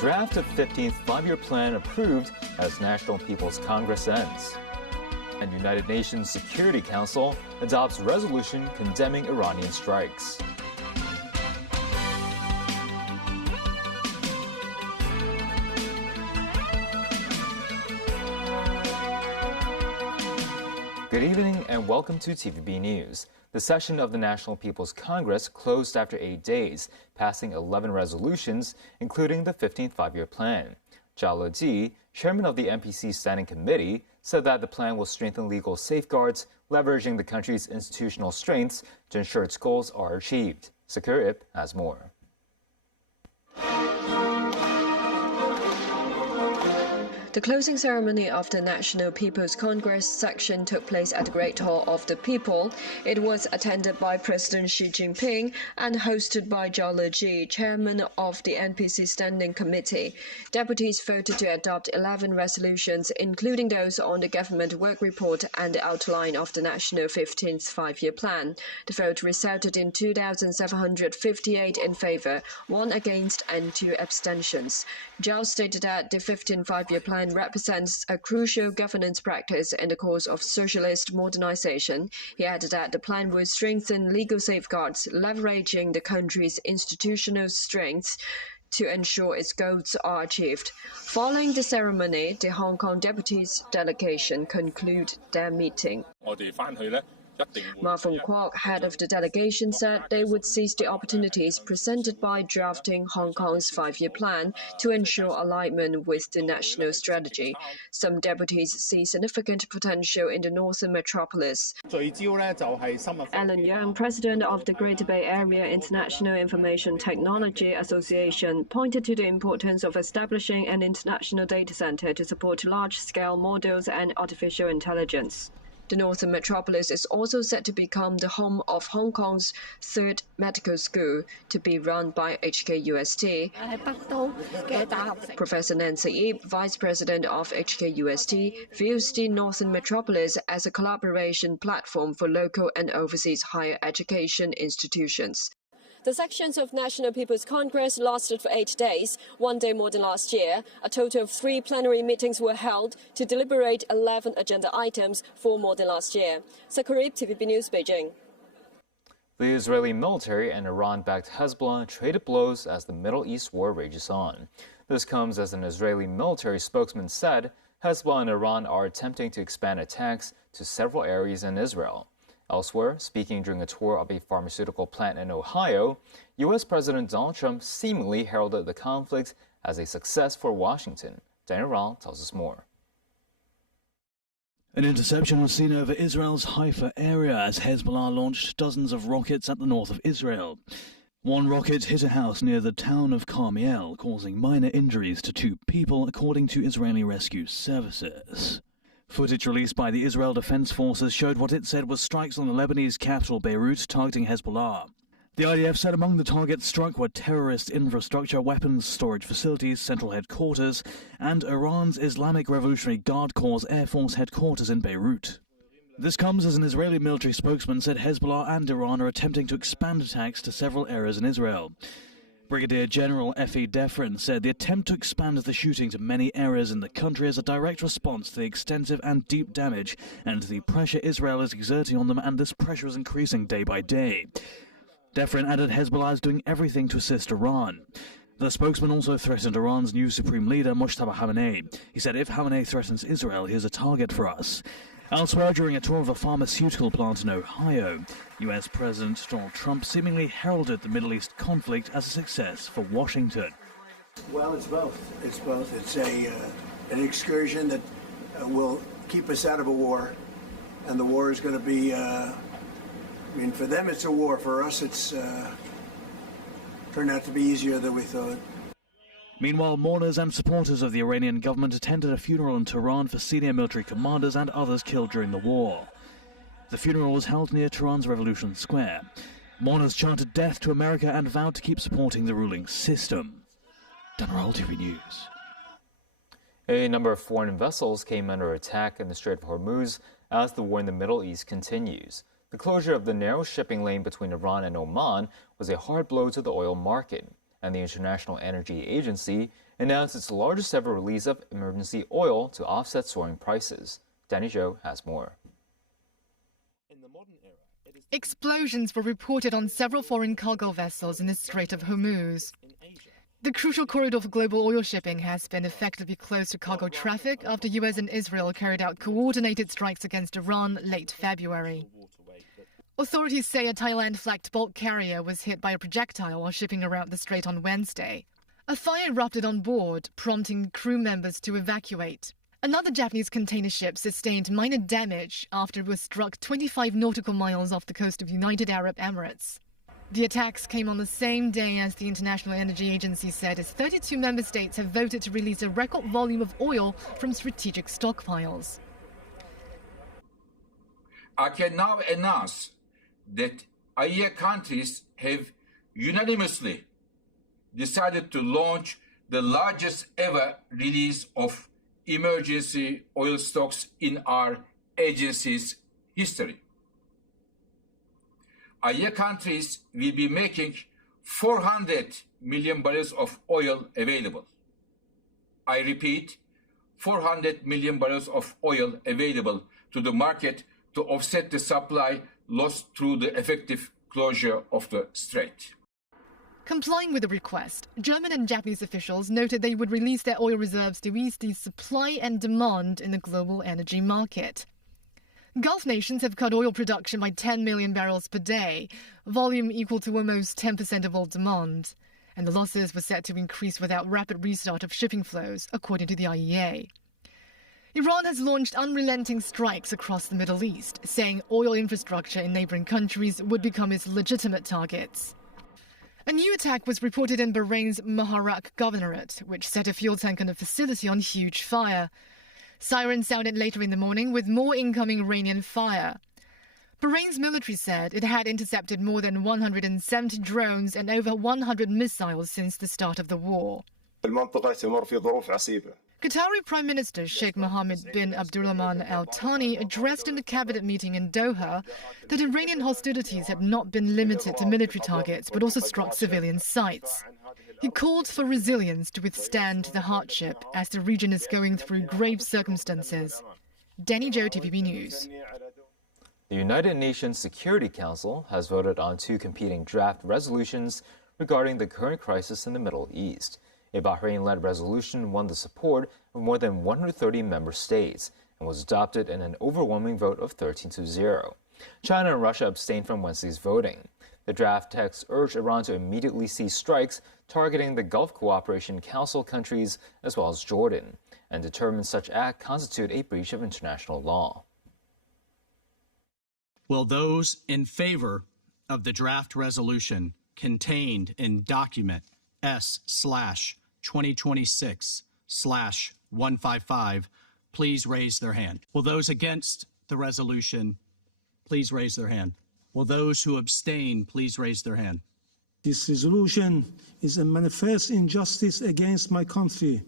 Draft of 15th five-year plan approved as National People's Congress ends. And United Nations Security Council adopts resolution condemning Iranian strikes. Good evening and welcome to TVB News. The session of the National People's Congress closed after 8 days, passing 11 resolutions, including the 15th five-year plan. Zhao Leji, chairman of the NPC Standing Committee, said that the plan will strengthen legal safeguards, leveraging the country's institutional strengths to ensure its goals are achieved. Secure Ip has more. The closing ceremony of the National People's Congress section took place at the Great Hall of the People. It was attended by President Xi Jinping and hosted by Zhao Leji, chairman of the NPC Standing Committee. Deputies voted to adopt 11 resolutions, including those on the government work report and the outline of the national 15th five-year plan. The vote resulted in 2,758 in favor, 1 against and 2 abstentions. Zhao stated that the 15th five-year plan represents a crucial governance practice in the course of socialist modernization. He added that the plan will strengthen legal safeguards, leveraging the country's institutional strengths to ensure its goals are achieved. Following the ceremony, the Hong Kong deputies delegation concluded their meeting. Marvin Kwok, head of the delegation, said they would seize the opportunities presented by drafting Hong Kong's five-year plan to ensure alignment with the national strategy. Some deputies see significant potential in the northern metropolis. Alan Young, president of the Greater Bay Area International Information Technology Association, pointed to the importance of establishing an international data center to support large-scale models and artificial intelligence. The northern metropolis is also set to become the home of Hong Kong's third medical school, to be run by HKUST. Professor Nancy Ip, vice president of HKUST, views the northern metropolis as a collaboration platform for local and overseas higher education institutions. The sections of National People's Congress lasted for 8 days, 1 day more than last year. A total of 3 plenary meetings were held to deliberate 11 agenda items, 4 more than last year. Sakurib, TVB News, Beijing. The Israeli military and Iran-backed Hezbollah traded blows as the Middle East war rages on. This comes as an Israeli military spokesman said Hezbollah and Iran are attempting to expand attacks to several areas in Israel. Elsewhere, speaking during a tour of a pharmaceutical plant in Ohio, U.S. President Donald Trump seemingly heralded the conflict as a success for Washington. Daniel Rao tells us more. An interception was seen over Israel's Haifa area as Hezbollah launched dozens of rockets at the north of Israel. One rocket hit a house near the town of Carmiel, causing minor injuries to 2 people, according to Israeli rescue services. Footage released by the Israel Defense Forces showed what it said was strikes on the Lebanese capital Beirut targeting Hezbollah. The IDF said among the targets struck were terrorist infrastructure, weapons storage facilities, central headquarters, and Iran's Islamic Revolutionary Guard Corps Air Force headquarters in Beirut. This comes as an Israeli military spokesman said Hezbollah and Iran are attempting to expand attacks to several areas in Israel. Brigadier General Effie Defrin said the attempt to expand the shooting to many areas in the country is a direct response to the extensive and deep damage and the pressure Israel is exerting on them, and this pressure is increasing day by day. Defrin added Hezbollah is doing everything to assist Iran. The spokesman also threatened Iran's new supreme leader, Mojtaba Khamenei. He said if Khamenei threatens Israel, he is a target for us. Elsewhere, during a tour of a pharmaceutical plant in Ohio, U.S. President Donald Trump seemingly heralded the Middle East conflict as a success for Washington. Well, it's both. It's both. It's an excursion that will keep us out of a war, and the war is going to be, for them it's a war. For us, it's turned out to be easier than we thought. Meanwhile, mourners and supporters of the Iranian government attended a funeral in Tehran for senior military commanders and others killed during the war. The funeral was held near Tehran's Revolution Square. Mourners chanted death to America and vowed to keep supporting the ruling system. Dan Rahul, TV News. A number of foreign vessels came under attack in the Strait of Hormuz as the war in the Middle East continues. The closure of the narrow shipping lane between Iran and Oman was a hard blow to the oil market, and the International Energy Agency announced its largest ever release of emergency oil to offset soaring prices. Danny Zhou has more. Explosions were reported on several foreign cargo vessels in the Strait of Hormuz. The crucial corridor for global oil shipping has been effectively closed to cargo traffic after US and Israel carried out coordinated strikes against Iran late February. Authorities say a Thailand-flagged bulk carrier was hit by a projectile while shipping around the strait on Wednesday. A fire erupted on board, prompting crew members to evacuate. Another Japanese container ship sustained minor damage after it was struck 25 nautical miles off the coast of United Arab Emirates. The attacks came on the same day as the International Energy Agency said its 32 member states have voted to release a record volume of oil from strategic stockpiles. I can now announce that IEA countries have unanimously decided to launch the largest ever release of emergency oil stocks in our agency's history. IEA countries will be making 400 million barrels of oil available. I repeat, 400 million barrels of oil available to the market to offset the supply lost through the effective closure of the strait. Complying with the request, German and Japanese officials noted they would release their oil reserves to ease the supply and demand in the global energy market. Gulf nations have cut oil production by 10 million barrels per day, volume equal to almost 10% of all demand. And the losses were set to increase without rapid restart of shipping flows, according to the IEA. Iran has launched unrelenting strikes across the Middle East, saying oil infrastructure in neighboring countries would become its legitimate targets. A new attack was reported in Bahrain's Muharraq Governorate, which set a fuel tank on a facility on huge fire. Sirens sounded later in the morning with more incoming Iranian fire. Bahrain's military said it had intercepted more than 170 drones and over 100 missiles since the start of the war. Qatari Prime Minister Sheikh Mohammed bin Abdulrahman Al Thani addressed in a cabinet meeting in Doha that Iranian hostilities had not been limited to military targets but also struck civilian sites. He called for resilience to withstand the hardship as the region is going through grave circumstances. Danny Zhou, TVB News. The United Nations Security Council has voted on two competing draft resolutions regarding the current crisis in the Middle East. A Bahrain-led resolution won the support of more than 130 member states and was adopted in an overwhelming vote of 13-0. China and Russia abstained from Wednesday's voting. The draft text urged Iran to immediately cease strikes targeting the Gulf Cooperation Council countries as well as Jordan, and determined such act constitute a breach of international law. Will those in favor of the draft resolution contained in document S/2026/155 please raise their hand? Will those against the resolution please raise their hand? Will those who abstain please raise their hand? This resolution is a manifest injustice against my country,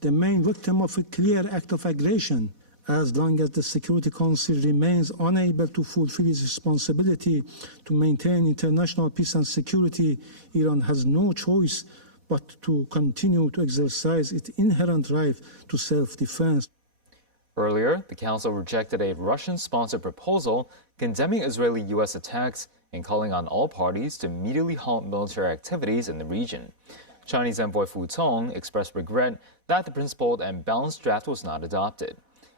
the main victim of a clear act of aggression. As long as the Security Council remains unable to fulfill its responsibility to maintain international peace and security, Iran has no choice but to continue to exercise its inherent right to self-defense. Earlier, the Council rejected a Russian-sponsored proposal condemning Israeli-U.S. attacks and calling on all parties to immediately halt military activities in the region. Chinese envoy Fu Tong expressed regret that the principled and balanced draft was not adopted.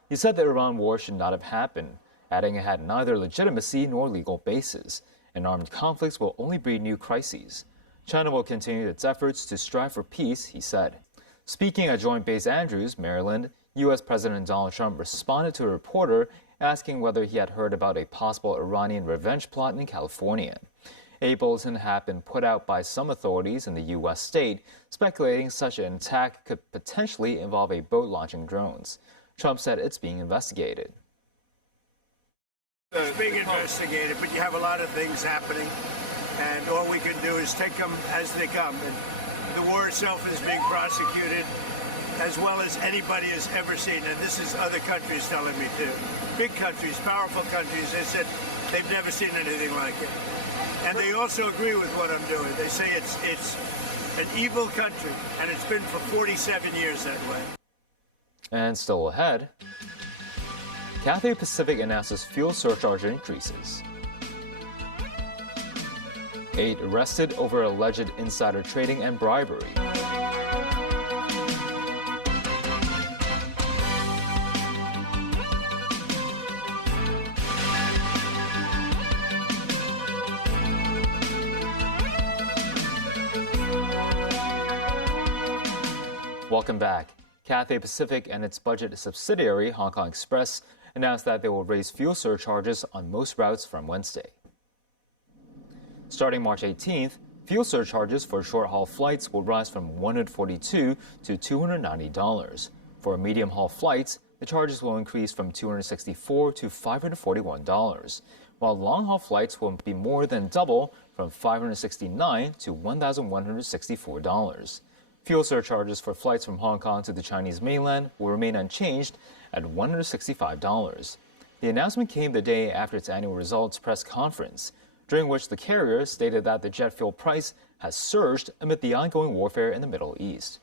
He said the Iran war should not have happened, adding it had neither legitimacy nor legal basis, and armed conflicts will only breed new crises. China will continue its efforts to strive for peace, he said. Speaking at Joint Base Andrews, Maryland, U.S. President Donald Trump responded to a reporter asking whether he had heard about a possible Iranian revenge plot in California. A bulletin had been put out by some authorities in the U.S. state, speculating such an attack could potentially involve a boat launching drones. Trump said it's being investigated. It's being investigated, but you have a lot of things happening, and all we can do is take them as they come. And the war itself is being prosecuted. as well as anybody has ever seen. And this is other countries telling me too. Big countries, powerful countries, they said they've never seen anything like it. And they also agree with what I'm doing. They say it's an evil country, and it's been for 47 years that way. And still ahead, Cathay Pacific announces fuel surcharge increases. 8 arrested over alleged insider trading and bribery. Welcome back. Cathay Pacific and its budget subsidiary, Hong Kong Express, announced that they will raise fuel surcharges on most routes from Wednesday. Starting March 18th, fuel surcharges for short-haul flights will rise from $142 to $290. For medium-haul flights, the charges will increase from $264 to $541, while long-haul flights will be more than double from $569 to $1,164. Fuel surcharges for flights from Hong Kong to the Chinese mainland will remain unchanged at $165. The announcement came the day after its annual results press conference, during which the carrier stated that the jet fuel price has surged amid the ongoing warfare in the Middle East.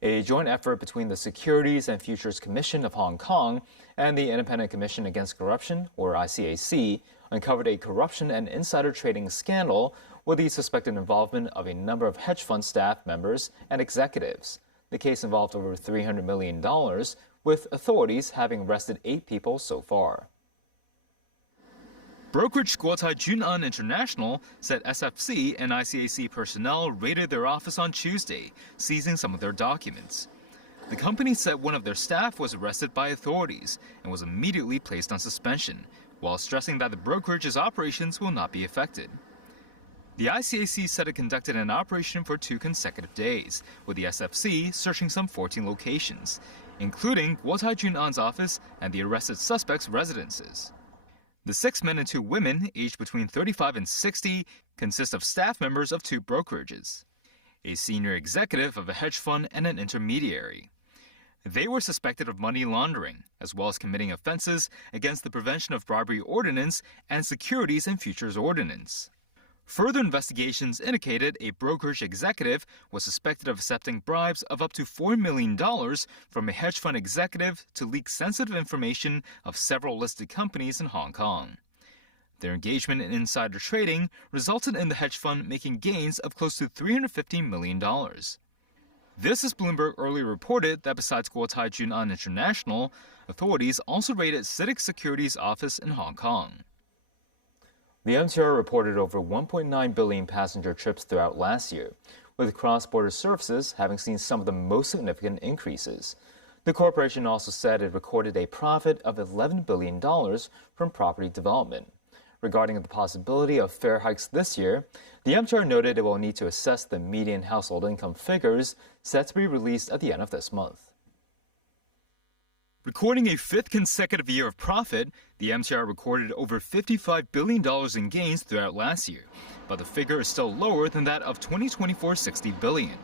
A joint effort between the Securities and Futures Commission of Hong Kong and the Independent Commission Against Corruption, or ICAC, uncovered a corruption and insider trading scandal with the suspected involvement of a number of hedge fund staff members and executives. The case involved over $300 million, with authorities having arrested 8 people so far. Brokerage Guotai Junan International said SFC and ICAC personnel raided their office on Tuesday, seizing some of their documents. The company said one of their staff was arrested by authorities and was immediately placed on suspension, while stressing that the brokerage's operations will not be affected. The ICAC said it conducted an operation for 2 consecutive days, with the SFC searching some 14 locations, including Guotai Junan's office and the arrested suspects' residences. The 6 men and 2 women, aged between 35 and 60, consist of staff members of 2 brokerages, a senior executive of a hedge fund and an intermediary. They were suspected of money laundering, as well as committing offenses against the Prevention of Bribery Ordinance and Securities and Futures Ordinance. Further investigations indicated a brokerage executive was suspected of accepting bribes of up to $4 million from a hedge fund executive to leak sensitive information of several listed companies in Hong Kong. Their engagement in insider trading resulted in the hedge fund making gains of close to $315 million. This as Bloomberg earlier reported that besides Guotai Junan International, authorities also raided CITIC Securities' office in Hong Kong. The MTR reported over 1.9 billion passenger trips throughout last year, with cross-border services having seen some of the most significant increases. The corporation also said it recorded a profit of $11 billion from property development. Regarding the possibility of fare hikes this year, the MTR noted it will need to assess the median household income figures set to be released at the end of this month. Recording a 5th consecutive year of profit, the MTR recorded over $55 billion in gains throughout last year, but the figure is still lower than that of 2024's $60 billion.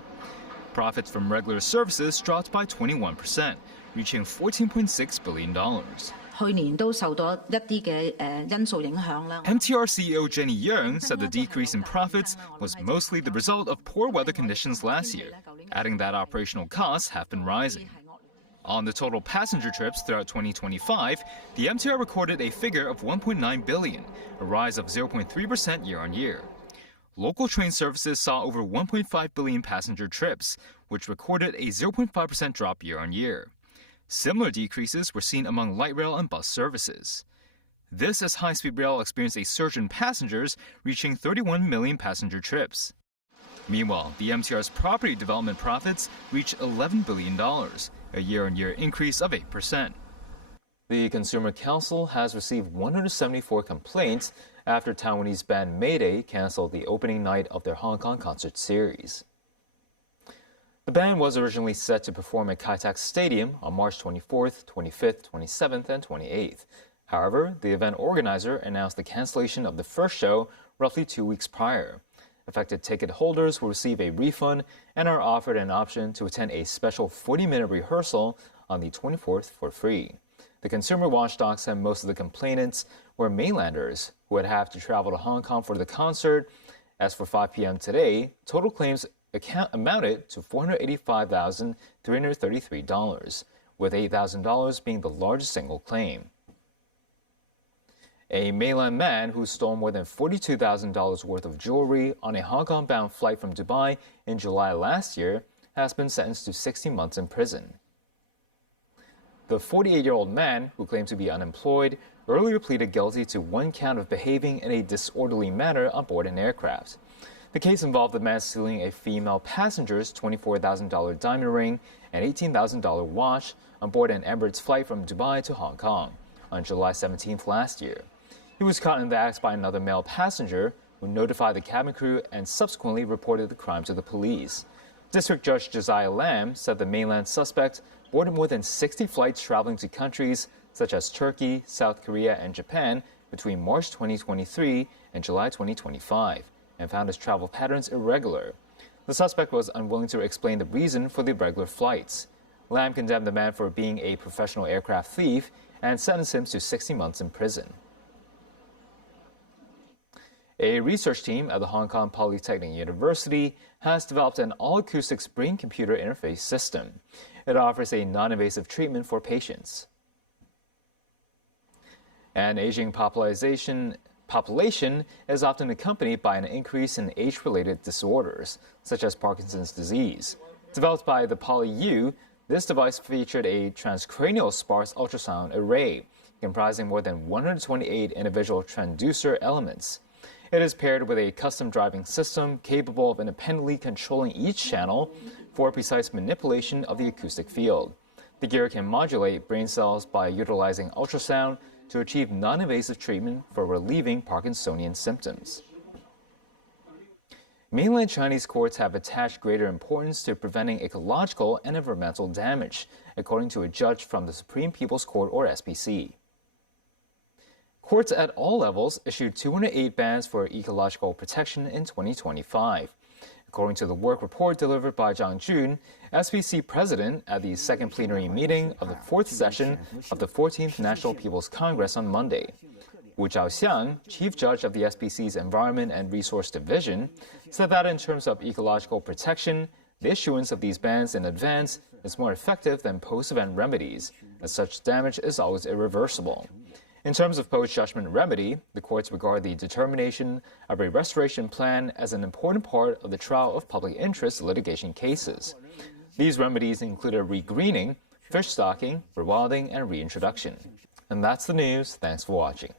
Profits from regular services dropped by 21%, reaching $14.6 billion. MTR CEO Jenny Yeung said the decrease in profits was mostly the result of poor weather conditions last year, adding that operational costs have been rising. On the total passenger trips throughout 2025, the MTR recorded a figure of 1.9 billion, a rise of 0.3% year-on-year. Local train services saw over 1.5 billion passenger trips, which recorded a 0.5% drop year-on-year. Similar decreases were seen among light rail and bus services. This as high-speed rail experienced a surge in passengers, reaching 31 million passenger trips. Meanwhile, the MTR's property development profits reached $11 billion, a year-on-year increase of 8%. The Consumer Council has received 174 complaints after Taiwanese band Mayday canceled the opening night of their Hong Kong concert series. The band was originally set to perform at Kai Tak Stadium on March 24th, 25th, 27th, and 28th. However, the event organizer announced the cancellation of the first show roughly 2 weeks prior. Affected ticket holders will receive a refund and are offered an option to attend a special 40-minute rehearsal on the 24th for free. The consumer watchdog said most of the complainants were mainlanders who would have to travel to Hong Kong for the concert. As for 5 p.m. today, total claims amounted to $485,333, with $8,000 being the largest single claim. A mainland man who stole more than $42,000 worth of jewelry on a Hong Kong-bound flight from Dubai in July last year has been sentenced to 60 months in prison. The 48-year-old man, who claimed to be unemployed, earlier pleaded guilty to one count of behaving in a disorderly manner on board an aircraft. The case involved the man stealing a female passenger's $24,000 diamond ring and $18,000 watch on board an Emirates flight from Dubai to Hong Kong on July 17th last year. He was caught in the act by another male passenger who notified the cabin crew and subsequently reported the crime to the police. District Judge Josiah Lam said the mainland suspect boarded more than 60 flights traveling to countries such as Turkey, South Korea, and Japan between March 2023 and July 2025, and found his travel patterns irregular. The suspect was unwilling to explain the reason for the irregular flights. Lam condemned the man for being a professional aircraft thief and sentenced him to 60 months in prison. A research team at the Hong Kong Polytechnic University has developed an all-acoustics brain-computer interface system. It offers a non-invasive treatment for patients. An aging population is often accompanied by an increase in age-related disorders, such as Parkinson's disease. Developed by the PolyU, this device featured a transcranial sparse ultrasound array, comprising more than 128 individual transducer elements. It is paired with a custom driving system capable of independently controlling each channel for precise manipulation of the acoustic field. The gear can modulate brain cells by utilizing ultrasound to achieve non-invasive treatment for relieving Parkinsonian symptoms. Mainland Chinese courts have attached greater importance to preventing ecological and environmental damage, according to a judge from the Supreme People's Court, or SPC. Courts at all levels issued 208 bans for ecological protection in 2025. According to the work report delivered by Zhang Jun, SPC president at the second plenary meeting of the fourth session of the 14th National People's Congress on Monday. Wu Zhaoxiang, chief judge of the SPC's Environment and Resource Division, said that in terms of ecological protection, the issuance of these bans in advance is more effective than post-event remedies, as such damage is always irreversible. In terms of post-judgment remedy, the courts regard the determination of a restoration plan as an important part of the trial of public interest litigation cases. These remedies include a regreening, fish stocking, rewilding, and reintroduction. And that's the news. Thanks for watching.